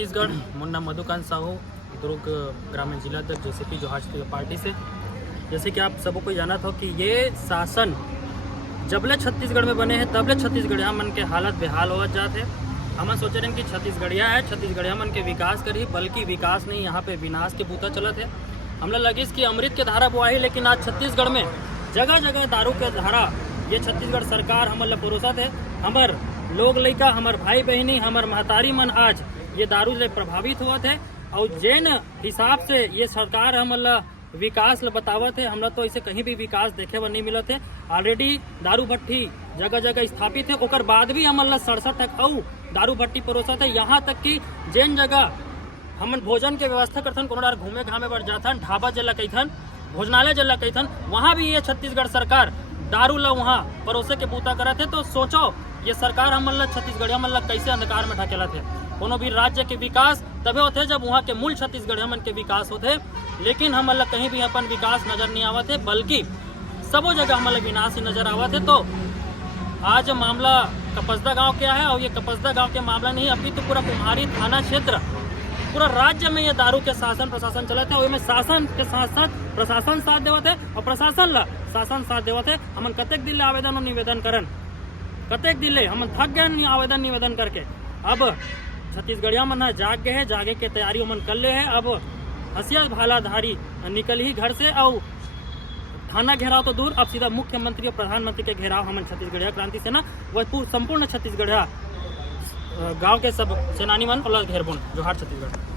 छत्तीसगढ़ मुन्ना मधुकांत साहू दुर्ग ग्रामीण जिला अध्यक्ष जेसीपी जोहार पार्टी से। जैसे कि आप सबको जाना था कि ये शासन जबले छत्तीसगढ़ में बने हैं तबले छत्तीसगढ़िया मन के हालत बेहाल हो जाते। हम सोच रहे हैं कि छत्तीसगढ़िया है, छत्तीसगढ़िया मन के विकास करी, बल्कि विकास नहीं, यहाँ पे विनाश के बूता चलत है। हमने लगी कि अमृत के धारा बुआई, लेकिन आज छत्तीसगढ़ में जगह जगह दारू के धारा ये छत्तीसगढ़ सरकार हमल परोसत है। हमार लोग लइका, हमार भाई बहनी, हमार महतारी मन आज ये दारू से प्रभावित हुआ थे। और जैन हिसाब से ये सरकार हमल विकास बतावत है, हमला तो ऐसे कहीं भी विकास देखे बर नहीं मिलत है। ऑलरेडी दारू भट्टी जगह जगह स्थापित है, ओकर बाद भी हमल 67 तक और दारू भट्टी परोसत है। यहाँ तक कि जैन जगह हमन भोजन के व्यवस्था करथन, कोनो डार घूमे घामे बर जाथन, ढाबा जला कहीथन, भोजनालय जला कहीथन, वहाँ भी ये छत्तीसगढ़ सरकार दारू ला वहाँ परोसे के बूता करत है। तो सोचो ये सरकार हमन ला छत्तीसगढ़िया मन ला कैसे अंधकार में ढकेलत है। कोनो भी राज्य के विकास तबे होते जब वहाँ के मूल छत्तीसगढ़िया मन के विकास होते, लेकिन हमन ला कहीं भी अपन विकास नजर नहीं आवत है, बल्कि सबो जगह हमन ला विनाश ही नजर आवत है। तो आज मामला कपसदा गांव क्या है, और ये कपसदा गांव के मामला नहीं, अभी तो पूरा कुम्हारी थाना क्षेत्र पूरा राज्य में ये दारू के शासन प्रशासन चलते है। शासन के साथ साथ प्रशासन साथ देवत है, और प्रशासन ला शासन साथ देवत है। हमन कतेक दिन ले आवेदन और निवेदन करन, कतेक दिन ले हमन थक गए आवेदन निवेदन करके। अब छत्तीसगढ़िया मन जाग गए है, जागे के तैयारी मन कर ले है। अब हसिया भालाधारी निकल ही घर से, और थाना घेराव तो दूर, अब सीधा मुख्यमंत्री और प्रधानमंत्री के घेराव हमन छत्तीसगढ़िया क्रांति सेना वह संपूर्ण छत्तीसगढ़िया गांव के सब सेनानी मन और घेरबुन जोहार छत्तीसगढ़।